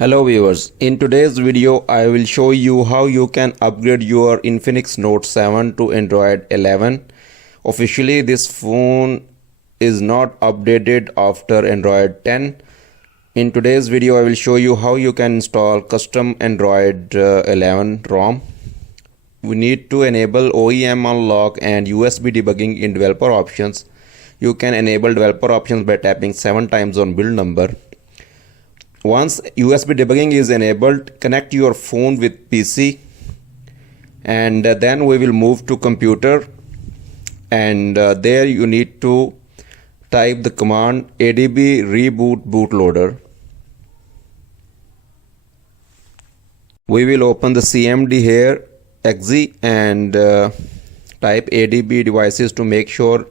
Hello viewers, in today's video I will show you how you can upgrade your Infinix Note 7 to Android 11. Officially this phone is not updated after Android 10. In today's video I will show you how you can install custom Android 11 ROM. We need to enable OEM unlock and USB debugging in developer options. You can enable developer options by tapping 7 times on build number. Once USB debugging is enabled, connect your phone with PC and then we will move to computer, and there you need to type the command adb reboot bootloader. We will open the CMD here, exe, and type adb devices to make sure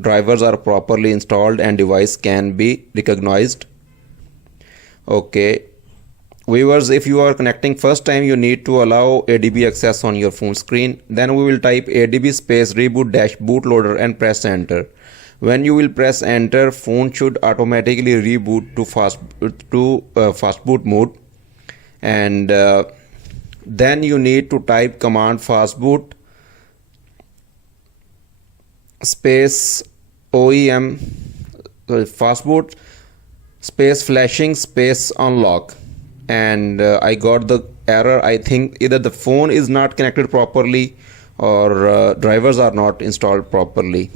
drivers are properly installed and device can be recognized. Okay, viewers, if you are connecting first time, you need to allow ADB access on your phone screen. Then we will type ADB space reboot dash bootloader and press enter. When you will press enter, phone should automatically reboot to fast boot mode, and then you need to type command fastboot space OEM fastboot space flashing space unlock, and I got the error. I think either the phone is not connected properly or drivers are not installed properly.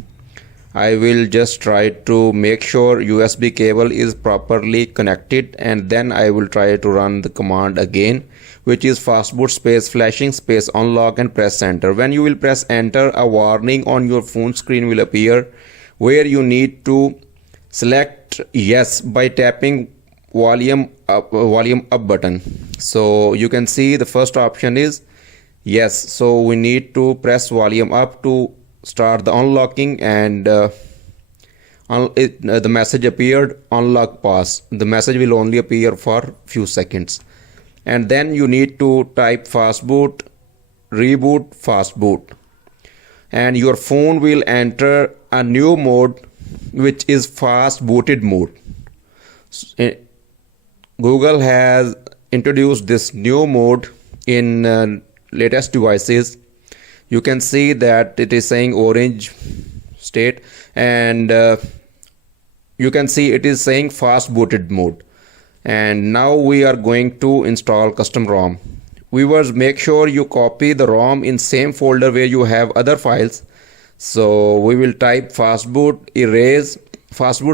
I will just try to make sure USB cable is properly connected, and then I will try to run the command again, which is fastboot space flashing space unlock, and press enter. When you will press enter, a warning on your phone screen will appear where you need to select yes by tapping volume up button. So you can see the first option is yes, so we need to press volume up to start the unlocking, and the message appeared unlock pass. The message will only appear for few seconds, and then you need to type fastboot reboot fastboot, and your phone will enter a new mode which is fast booted mode. Google has introduced this new mode in latest devices. You can see that it is saying orange state, and you can see it is saying fast booted mode. And now we are going to install custom ROM. Viewers, make sure you copy the ROM in same folder where you have other files. So we will type fastboot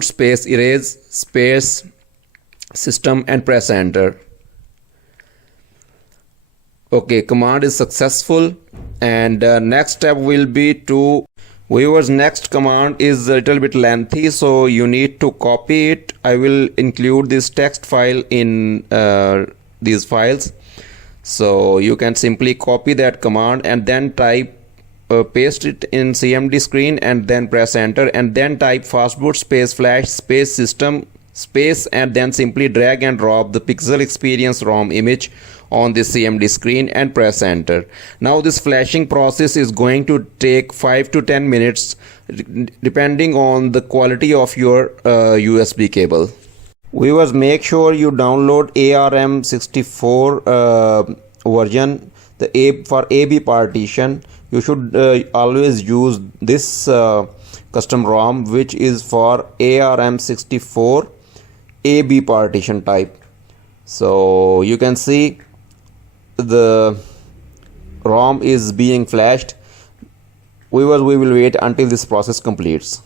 space erase space system and press enter. Okay, command is successful, and next step will be to viewers, next command is a little bit lengthy, so you need to copy it. I will include this text file in these files, so you can simply copy that command and then type paste it in CMD screen and then press enter, and then type fastboot space flash space system space, and then simply drag and drop the pixel experience ROM image on the CMD screen and press enter. Now this flashing process is going to take 5 to 10 minutes depending on the quality of your USB cable. Viewers, make sure you download ARM64 version, for AB partition. You should always use this custom ROM, which is for ARM64 AB partition type. So you can see the ROM is being flashed. Viewers, we will wait until this process completes.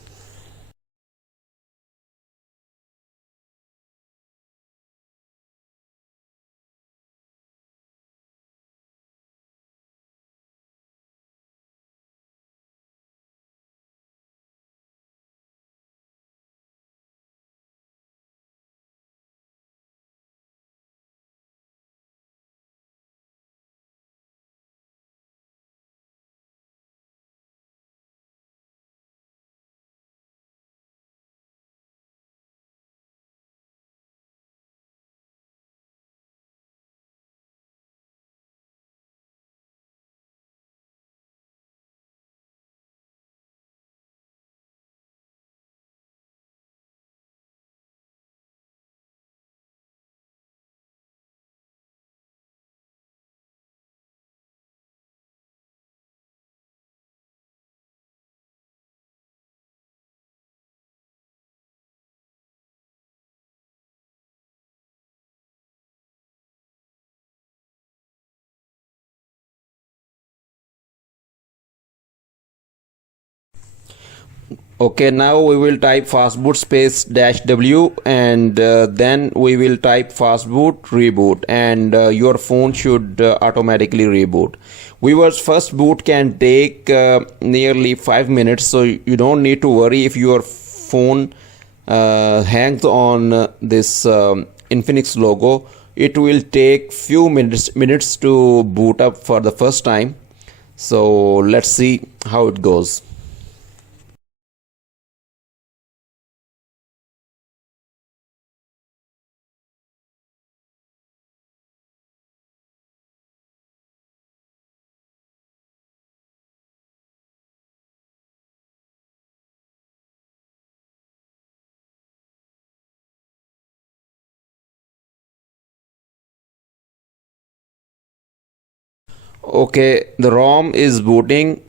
Okay, now we will type fastboot space -w, and then we will type fastboot reboot, and your phone should automatically reboot. Viewers, first boot can take nearly 5 minutes, so you don't need to worry if your phone hangs on this Infinix logo. It will take few minutes to boot up for the first time. So let's see how it goes. Okay, the ROM is booting.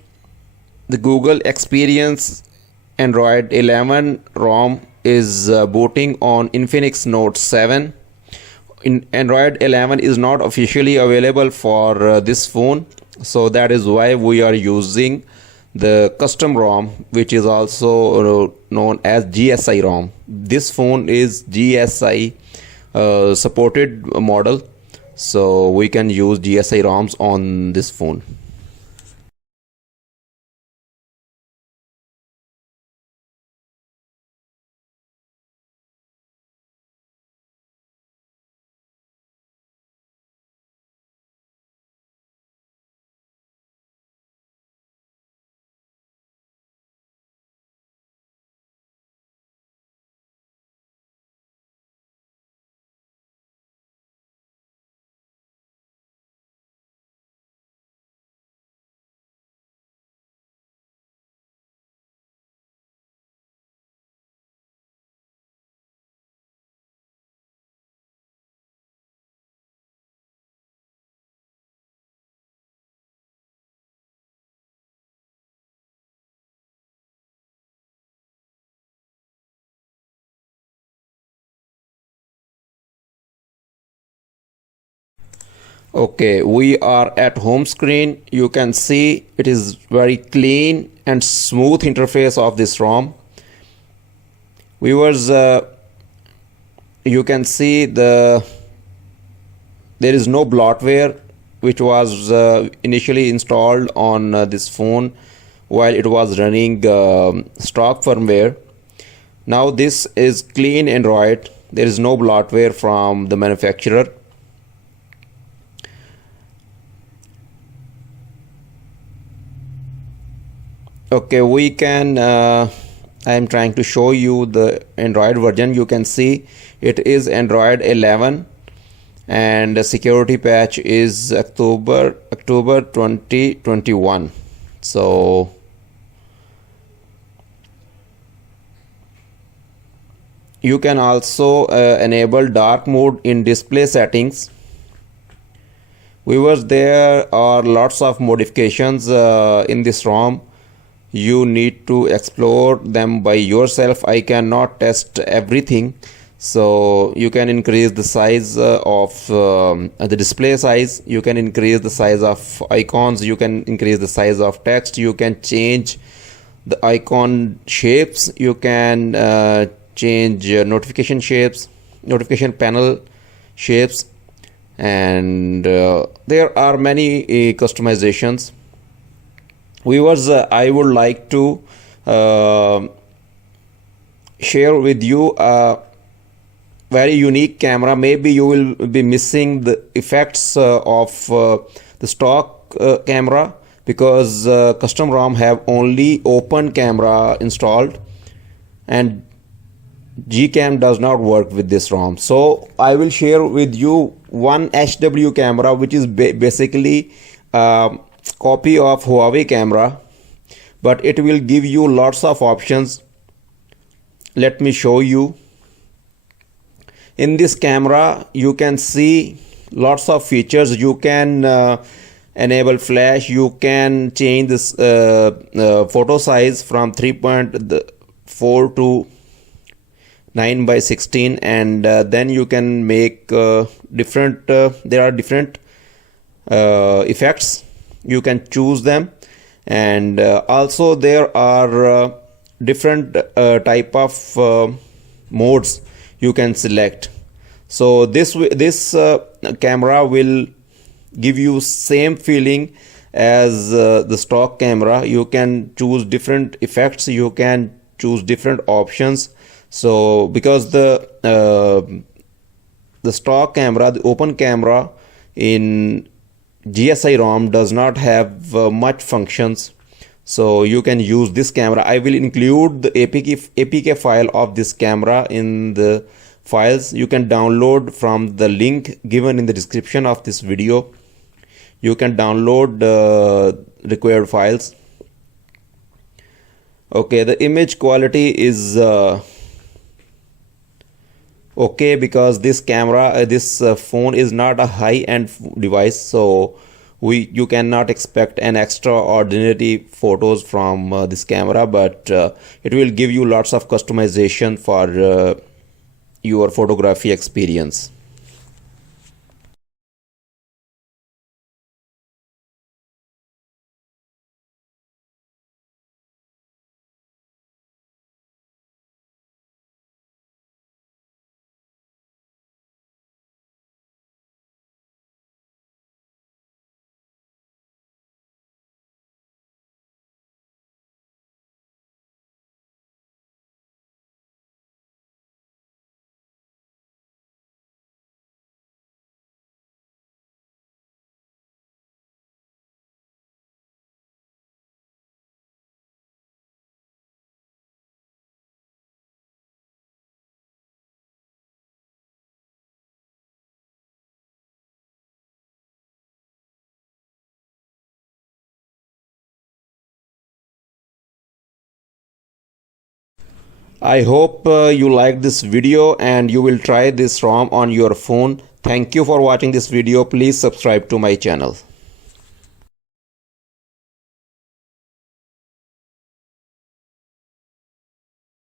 The Google Experience Android 11 ROM is booting on Infinix Note 7. Android 11 is not officially available for this phone, so that is why we are using the custom ROM, which is also known as GSI ROM. This phone is GSI supported model, so we can use GSI ROMs on this phone. Okay, we are at home screen. You can see it is very clean and smooth interface of this ROM. Viewers, you can see there is no bloatware which was initially installed on this phone while it was running stock firmware. Now this is clean Android. There is no bloatware from the manufacturer. Okay, we can I am trying to show you the Android version. You can see it is Android 11 and the security patch is October 2021. So you can also enable dark mode in display settings. Viewers, there are lots of modifications in this ROM. You need to explore them by yourself. I cannot test everything, so you can increase the size of the display size, you can increase the size of icons, you can increase the size of text, you can change the icon shapes, you can change notification shapes, notification panel shapes, and there are many customizations. Viewers, I would like to share with you a very unique camera. Maybe you will be missing the effects of the stock camera, because custom ROM have only open camera installed and Gcam does not work with this ROM. So I will share with you one HW camera, which is basically copy of Huawei camera, but it will give you lots of options. Let me show you. In this camera you can see lots of features. You can enable flash, you can change this photo size from 3.4 to 9:16, and then you can make different there are different effects. You can choose them, and also there are different type of modes you can select. So this camera will give you same feeling as the stock camera. You can choose different effects, you can choose different options. So because the stock camera, the open camera in GSI ROM does not have much functions, so you can use this camera. I will include the APK file of this camera in the files. You can download from the link given in the description of this video. You can download required files. Okay, the image quality is okay, because this camera, this phone is not a high-end device, so you cannot expect an extraordinary photos from this camera, but it will give you lots of customization for your photography experience. I hope you liked this video and you will try this ROM on your phone. Thank you for watching this video. Please subscribe to my channel.